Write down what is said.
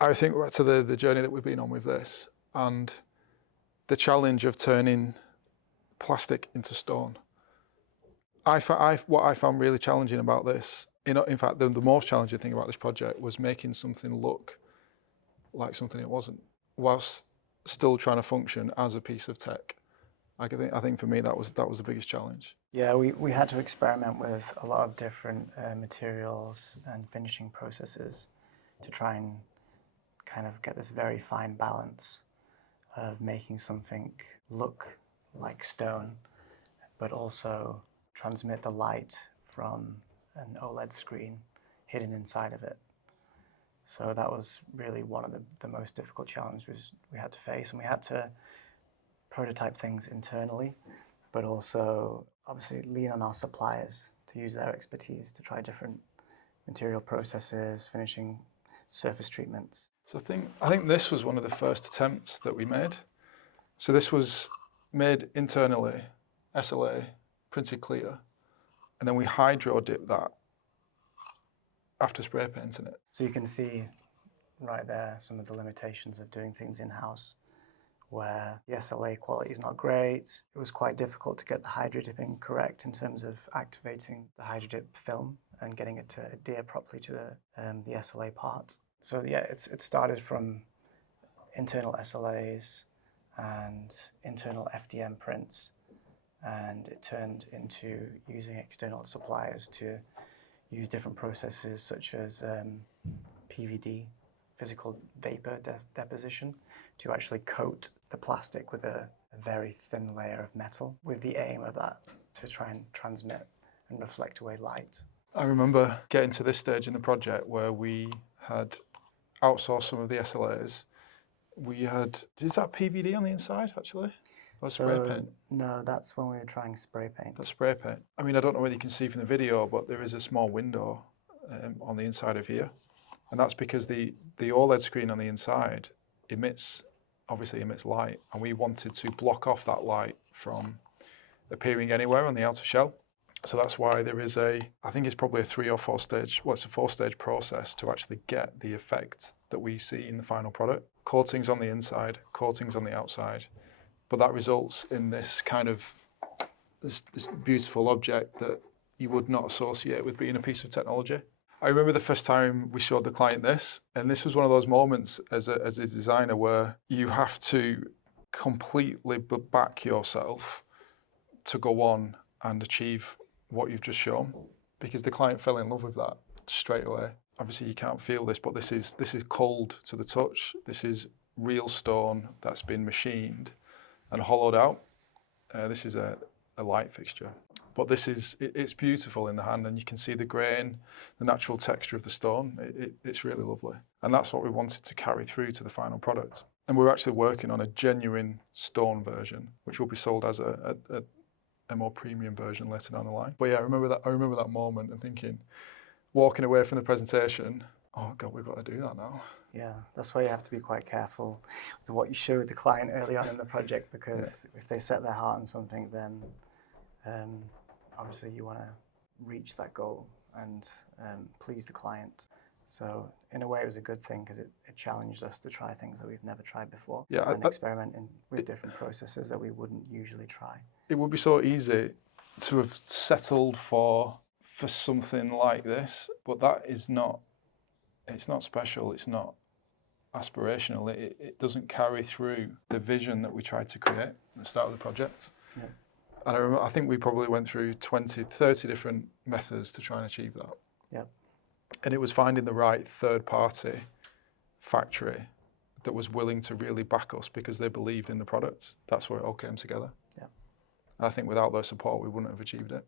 I think back to the journey that we've been on with this and the challenge of turning plastic into stone. What I found really challenging about this, in fact, the most challenging thing about this project was making something look like something it wasn't, whilst still trying to function as a piece of tech. I think for me that was the biggest challenge. Yeah, we had to experiment with a lot of different materials and finishing processes to try and kind of get this very fine balance of making something look like stone, but also transmit the light from an OLED screen hidden inside of it. So that was really one of the most difficult challenges we had to face, and we had to prototype things internally, but also obviously lean on our suppliers to use their expertise to try different material processes, finishing surface treatments. So I think this was one of the first attempts that we made. So this was made internally, SLA, printed clear, and then we hydro dipped that after spray painting it. So you can see right there some of the limitations of doing things in-house, where the SLA quality is not great. It was quite difficult to get the hydro dipping correct in terms of activating the hydro dip film and getting it to adhere properly to the SLA part. So yeah, it started from internal SLAs and internal FDM prints, and it turned into using external suppliers to use different processes such as PVD, physical vapor deposition, to actually coat the plastic with a very thin layer of metal, with the aim of that to try and transmit and reflect away light. I remember getting to this stage in the project where we had outsourced some of the SLAs. We had, is that PVD on the inside actually? Or spray paint? No, that's when we were trying spray paint. That's spray paint. I mean, I don't know whether you can see from the video, but there is a small window on the inside of here. And that's because the OLED screen on the inside obviously emits light, and we wanted to block off that light from appearing anywhere on the outer shell. So that's why there is I think it's probably a 3 or 4 stage, well, it's a 4-stage process to actually get the effect that we see in the final product. Coatings on the inside, coatings on the outside, but that results in this kind of, this beautiful object that you would not associate with being a piece of technology. I remember the first time we showed the client this, and this was one of those moments as a designer where you have to completely back yourself to go on and achieve what you've just shown, because the client fell in love with that straight away. Obviously you can't feel this, but this is cold to the touch. This is real stone that's been machined and hollowed out. This is a light fixture. But it's beautiful in the hand, and you can see the grain, the natural texture of the stone. It's really lovely. And that's what we wanted to carry through to the final product. And we're actually working on a genuine stone version, which will be sold as a more premium version later down the line. But yeah, I remember that moment and thinking, walking away from the presentation, oh God, we've got to do that now. Yeah, that's why you have to be quite careful with what you show the client early on in the project, because if they set their heart on something, then obviously you want to reach that goal and please the client. So in a way it was a good thing, because it challenged us to try things that we've never tried before, and experiment with different processes that we wouldn't usually try. It would be so easy to have settled for something like this, but that is not, it's not special, it's not aspirational, it doesn't carry through the vision that we tried to create at the start of the project. Yeah. And I think we probably went through 20, 30 different methods to try and achieve that. Yep. And it was finding the right third-party factory that was willing to really back us because they believed in the product. That's where it all came together. Yeah. And I think without their support, we wouldn't have achieved it.